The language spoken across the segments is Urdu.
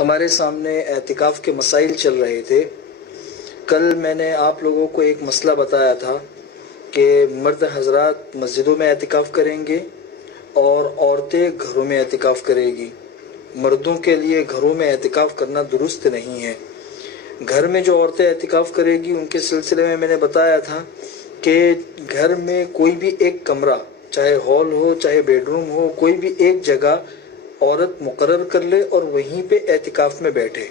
ہمارے سامنے اعتکاف کے مسائل چل رہے تھے۔ کل میں نے آپ لوگوں کو ایک مسئلہ بتایا تھا کہ مرد حضرات مسجدوں میں اعتکاف کریں گے اور عورتیں گھروں میں اعتکاف کرے گی۔ مردوں کے لیے گھروں میں اعتکاف کرنا درست نہیں ہے۔ گھر میں جو عورتیں اعتکاف کرے گی ان کے سلسلے میں نے بتایا تھا کہ گھر میں کوئی بھی ایک کمرہ، چاہے ہال ہو چاہے بیڈ روم ہو، کوئی بھی ایک جگہ عورت مقرر کر لے اور وہیں پہ اعتکاف میں بیٹھے،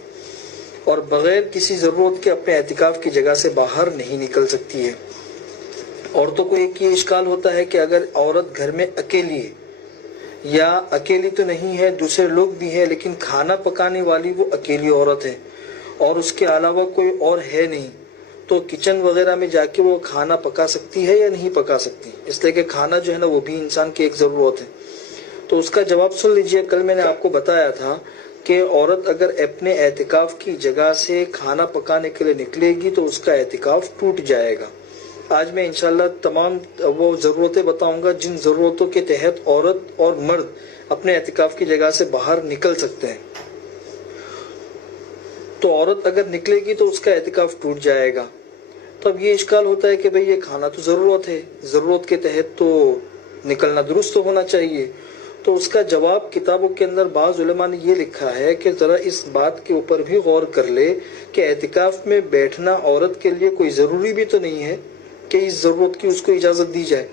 اور بغیر کسی ضرورت کے اپنے اعتکاف کی جگہ سے باہر نہیں نکل سکتی ہے۔ عورتوں کو ایک یہ اشکال ہوتا ہے کہ اگر عورت گھر میں اکیلی ہے، یا اکیلی تو نہیں ہے، دوسرے لوگ بھی ہیں، لیکن کھانا پکانے والی وہ اکیلی عورت ہے اور اس کے علاوہ کوئی اور ہے نہیں، تو کچن وغیرہ میں جا کے وہ کھانا پکا سکتی ہے یا نہیں پکا سکتی؟ اس لیے کہ کھانا جو ہے نا وہ بھی انسان کی ایک ضرورت ہے۔ تو اس کا جواب سن لیجئے۔ کل میں نے آپ کو بتایا تھا کہ عورت اگر اپنے اعتکاف کی جگہ سے کھانا پکانے کے لیے نکلے گی تو اس کا اعتکاف ٹوٹ جائے گا۔ آج میں انشاءاللہ تمام وہ ضرورتیں بتاؤں گا جن ضرورتوں کے تحت عورت اور مرد اپنے اعتکاف کی جگہ سے باہر نکل سکتے ہیں۔ تو عورت اگر نکلے گی تو اس کا اعتکاف ٹوٹ جائے گا۔ تو اب یہ اشکال ہوتا ہے کہ بھئی یہ کھانا تو ضرورت ہے، ضرورت کے تحت تو نکلنا درست ہونا چاہیے۔ تو اس کا جواب کتابوں کے اندر بعض علماء نے یہ لکھا ہے کہ ذرا اس بات کے اوپر بھی غور کر لے کہ اعتکاف میں بیٹھنا عورت کے لیے کوئی ضروری بھی تو نہیں ہے کہ اس ضرورت کی اس کو اجازت دی جائے۔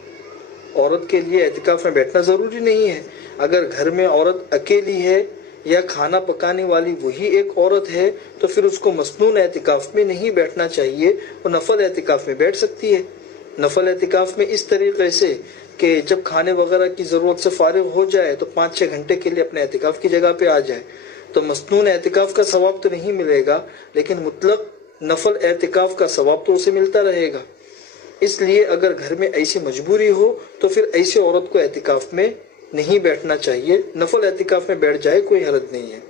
عورت کے لیے اعتکاف میں بیٹھنا ضروری نہیں ہے۔ اگر گھر میں عورت اکیلی ہے یا کھانا پکانے والی وہی ایک عورت ہے تو پھر اس کو مسنون اعتکاف میں نہیں بیٹھنا چاہیے، وہ نفل اعتکاف میں بیٹھ سکتی ہے۔ نفل اعتکاف میں اس طریقے سے کہ جب کھانے وغیرہ کی ضرورت سے فارغ ہو جائے تو 5-6 گھنٹے کے لیے اپنے اعتکاف کی جگہ پہ آ جائے، تو مسنون اعتکاف کا ثواب تو نہیں ملے گا لیکن مطلق نفل اعتکاف کا ثواب تو اسے ملتا رہے گا۔ اس لیے اگر گھر میں ایسی مجبوری ہو تو پھر ایسی عورت کو اعتکاف میں نہیں بیٹھنا چاہیے، نفل اعتکاف میں بیٹھ جائے، کوئی حرج نہیں ہے۔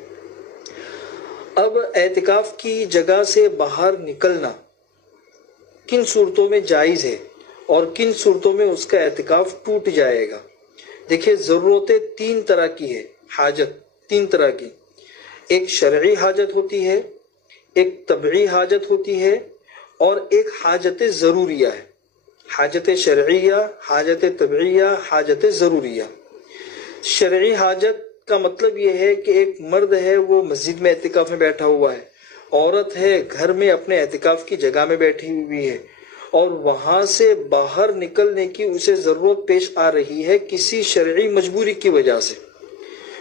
اب اعتکاف کی جگہ سے باہر نکلنا کن صورتوں میں جائز ہے اور کن صورتوں میں اس کا اعتکاف ٹوٹ جائے گا؟ دیکھیں، ضرورتیں 3 طرح کی ہے، حاجت 3 طرح کی۔ ایک شرعی حاجت ہوتی ہے، ایک طبعی حاجت ہوتی ہے، اور ایک حاجت ضروریہ ہے۔ حاجت شرعیہ، حاجت طبعیہ، حاجت ضروریہ۔ شرعی حاجت کا مطلب یہ ہے کہ ایک مرد ہے وہ مسجد میں اعتکاف میں بیٹھا ہوا ہے، عورت ہے گھر میں اپنے اعتکاف کی جگہ میں بیٹھی ہوئی ہے، اور وہاں سے باہر نکلنے کی اسے ضرورت پیش آ رہی ہے کسی شرعی مجبوری کی وجہ سے۔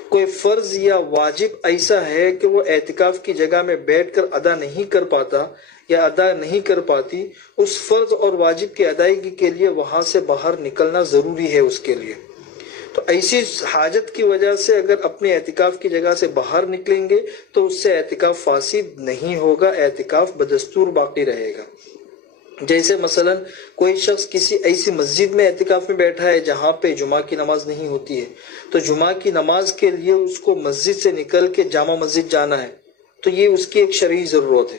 کوئی فرض یا واجب ایسا ہے کہ وہ اعتکاف کی جگہ میں بیٹھ کر ادا نہیں کر پاتا یا ادا نہیں کر پاتی، اس فرض اور واجب کی ادائیگی کے لیے وہاں سے باہر نکلنا ضروری ہے اس کے لیے۔ تو ایسی حاجت کی وجہ سے اگر اپنے اعتکاف کی جگہ سے باہر نکلیں گے تو اس سے اعتکاف فاسد نہیں ہوگا، اعتکاف بدستور باقی رہے گا۔ جیسے مثلا کوئی شخص کسی ایسی مسجد میں اعتکاف میں بیٹھا ہے جہاں پہ جمعہ کی نماز نہیں ہوتی ہے، تو جمعہ کی نماز کے لیے اس کو مسجد سے نکل کے جامع مسجد جانا ہے، تو یہ اس کی ایک شرعی ضرورت ہے۔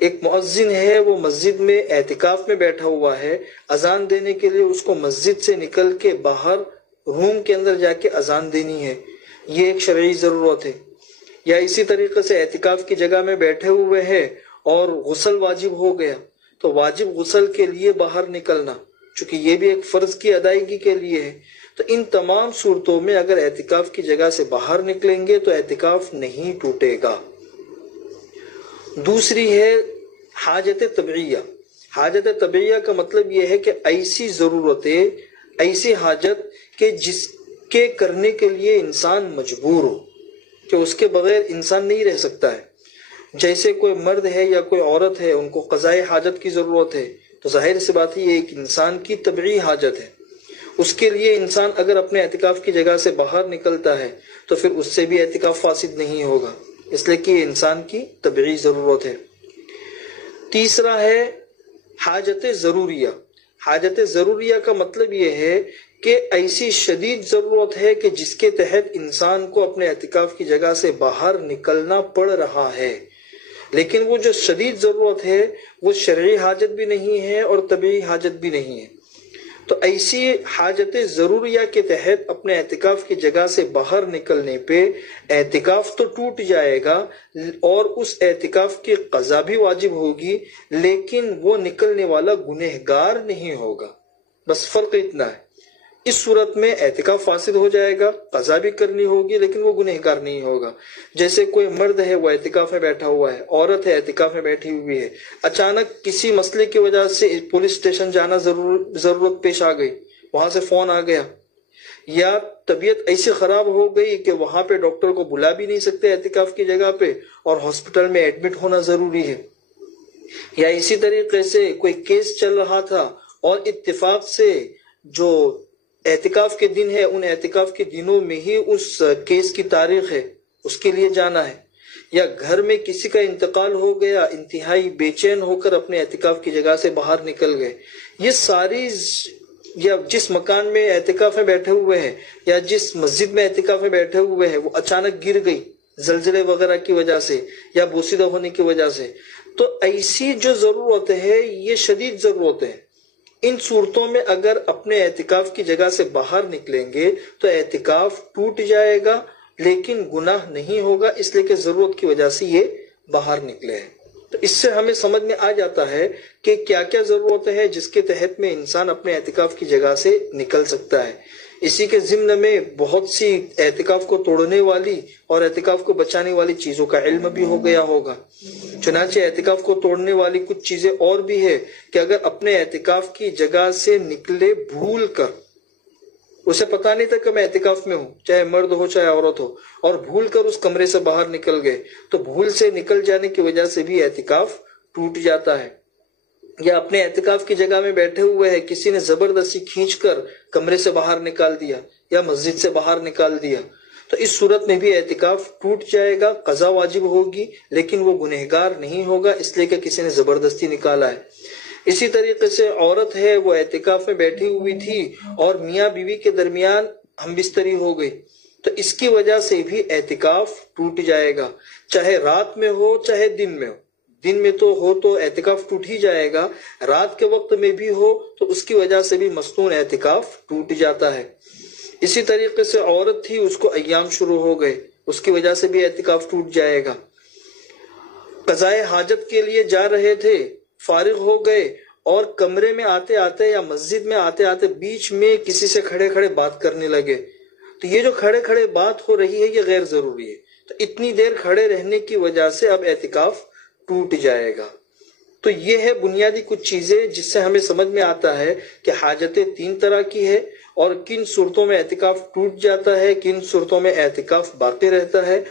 ایک مؤذن ہے وہ مسجد میں اعتکاف میں بیٹھا ہوا ہے، اذان دینے کے لیے اس کو مسجد سے نکل کے باہر روم کے اندر جا کے اذان دینی ہے، یہ ایک شرعی ضرورت ہے۔ یا اسی طریقے سے اعتکاف کی جگہ میں بیٹھے ہوئے ہیں اور غسل واجب ہو گیا تو واجب غسل کے لیے باہر نکلنا، چونکہ یہ بھی ایک فرض کی ادائیگی کے لیے ہے۔ تو ان تمام صورتوں میں اگر اعتکاف کی جگہ سے باہر نکلیں گے تو اعتکاف نہیں ٹوٹے گا۔ دوسری ہے حاجت طبعیہ۔ حاجت طبعیہ کا مطلب یہ ہے کہ ایسی ضرورتیں، ایسی حاجت کہ جس کے کرنے کے لیے انسان مجبور ہو، کہ اس کے بغیر انسان نہیں رہ سکتا ہے۔ جیسے کوئی مرد ہے یا کوئی عورت ہے، ان کو قضائے حاجت کی ضرورت ہے، تو ظاہر سی بات ہے یہ ایک انسان کی طبعی حاجت ہے۔ اس کے لیے انسان اگر اپنے اعتکاف کی جگہ سے باہر نکلتا ہے تو پھر اس سے بھی اعتکاف فاسد نہیں ہوگا، اس لیے کہ یہ انسان کی طبعی ضرورت ہے۔ تیسرا ہے حاجت ضروریہ۔ حاجت ضروریہ کا مطلب یہ ہے کہ ایسی شدید ضرورت ہے کہ جس کے تحت انسان کو اپنے اعتکاف کی جگہ سے باہر نکلنا پڑ رہا ہے، لیکن وہ جو شدید ضرورت ہے وہ شرعی حاجت بھی نہیں ہے اور طبعی حاجت بھی نہیں ہے۔ تو ایسی حاجت ضروریہ کے تحت اپنے اعتکاف کی جگہ سے باہر نکلنے پہ اعتکاف تو ٹوٹ جائے گا اور اس اعتکاف کی قضا بھی واجب ہوگی، لیکن وہ نکلنے والا گنہگار نہیں ہوگا۔ بس فرق اتنا ہے، اس صورت میں اعتکاف فاسد ہو جائے گا، قضا بھی کرنی ہوگی لیکن وہ گنہگار نہیں ہوگا۔ جیسے کوئی مرد ہے وہ اعتکاف میں بیٹھا ہوا ہے، عورت ہے اعتکاف میں بیٹھی ہوئی ہے، اچانک کسی مسئلے کی وجہ سے پولیس اسٹیشن جانا ضرورت پیش آ گئی، وہاں سے فون آ گیا، یا طبیعت ایسی خراب ہو گئی کہ وہاں پہ ڈاکٹر کو بلا بھی نہیں سکتے اعتکاف کی جگہ پہ اور ہاسپٹل میں ایڈمٹ ہونا ضروری ہے، یا اسی طریقے سے کوئی کیس چل رہا تھا اور اتفاق سے جو اعتکاف کے دن ہے ان اعتکاف کے دنوں میں ہی اس کیس کی تاریخ ہے، اس کے لیے جانا ہے، یا گھر میں کسی کا انتقال ہو گیا، انتہائی بے چین ہو کر اپنے اعتکاف کی جگہ سے باہر نکل گئے، یہ ساری، یا جس مکان میں اعتکاف میں بیٹھے ہوئے ہیں یا جس مسجد میں اعتکاف میں بیٹھے ہوئے ہیں وہ اچانک گر گئی زلزلے وغیرہ کی وجہ سے یا بوسیدہ ہونے کی وجہ سے، تو ایسی جو ضرورت ہے یہ شدید ضرورت ہے۔ ان صورتوں میں اگر اپنے اعتکاف کی جگہ سے باہر نکلیں گے تو اعتکاف ٹوٹ جائے گا لیکن گناہ نہیں ہوگا، اس لیے کہ ضرورت کی وجہ سے یہ باہر نکلے ہیں۔ تو اس سے ہمیں سمجھ میں آ جاتا ہے کہ کیا کیا ضرورت ہے جس کے تحت میں انسان اپنے اعتکاف کی جگہ سے نکل سکتا ہے۔ اسی کے ضمن میں بہت سی اعتکاف کو توڑنے والی اور اعتکاف کو بچانے والی چیزوں کا علم بھی ہو گیا ہوگا۔ چنانچہ اعتکاف کو توڑنے والی کچھ چیزیں اور بھی ہے کہ اگر اپنے اعتکاف کی جگہ سے نکلے بھول کر، اسے پتا نہیں تھا کہ میں اعتکاف میں ہوں، چاہے مرد ہو چاہے عورت ہو، اور بھول کر اس کمرے سے باہر نکل گئے، تو بھول سے نکل جانے کی وجہ سے بھی اعتکاف ٹوٹ جاتا ہے۔ یا اپنے اعتکاف کی جگہ میں بیٹھے ہوئے ہیں، کسی نے زبردستی کھینچ کر کمرے سے باہر نکال دیا یا مسجد سے باہر نکال دیا، تو اس صورت میں بھی اعتکاف ٹوٹ جائے گا، قضا واجب ہوگی لیکن وہ گنہگار نہیں ہوگا اس لیے کہ کسی نے زبردستی نکالا ہے۔ اسی طریقے سے عورت ہے وہ اعتکاف میں بیٹھی ہوئی تھی اور میاں بیوی کے درمیان ہم بستری ہو گئی، تو اس کی وجہ سے بھی اعتکاف ٹوٹ جائے گا، چاہے رات میں ہو چاہے دن میں ہو۔ دن میں تو ہو تو اعتکاف ٹوٹ ہی جائے گا، رات کے وقت میں بھی ہو تو اس کی وجہ سے بھی مصنون اعتکاف ٹوٹ جاتا ہے۔ اسی طریقے سے عورت تھی، اس کو ایام شروع ہو گئے، اس کی وجہ سے بھی اعتکاف ٹوٹ جائے گا۔ قضائے حاجت کے لیے جا رہے تھے، فارغ ہو گئے اور کمرے میں آتے آتے یا مسجد میں آتے آتے بیچ میں کسی سے کھڑے کھڑے بات کرنے لگے، تو یہ جو کھڑے کھڑے بات ہو رہی ہے یہ غیر ضروری ہے، تو اتنی دیر کھڑے رہنے کی وجہ سے اب اعتکاف ٹوٹ جائے گا۔ تو یہ ہے بنیادی کچھ چیزیں جس سے ہمیں سمجھ میں آتا ہے کہ حاجتیں تین طرح کی ہے اور کن صورتوں میں اعتکاف ٹوٹ جاتا ہے، کن صورتوں میں اعتکاف باقی رہتا ہے۔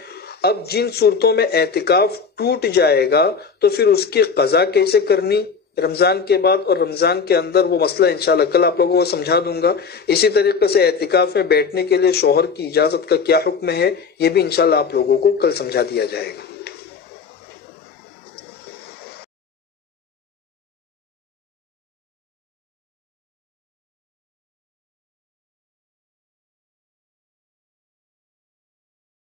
اب جن صورتوں میں اعتکاف ٹوٹ جائے گا تو پھر اس کی قضا کیسے کرنی رمضان کے بعد اور رمضان کے اندر، وہ مسئلہ انشاءاللہ کل آپ لوگوں کو سمجھا دوں گا۔ اسی طریقے سے اعتکاف میں بیٹھنے کے لیے شوہر کی اجازت کا کیا حکم ہے یہ بھی انشاءاللہ آپ لوگوں کو کل سمجھا دیا جائے گا۔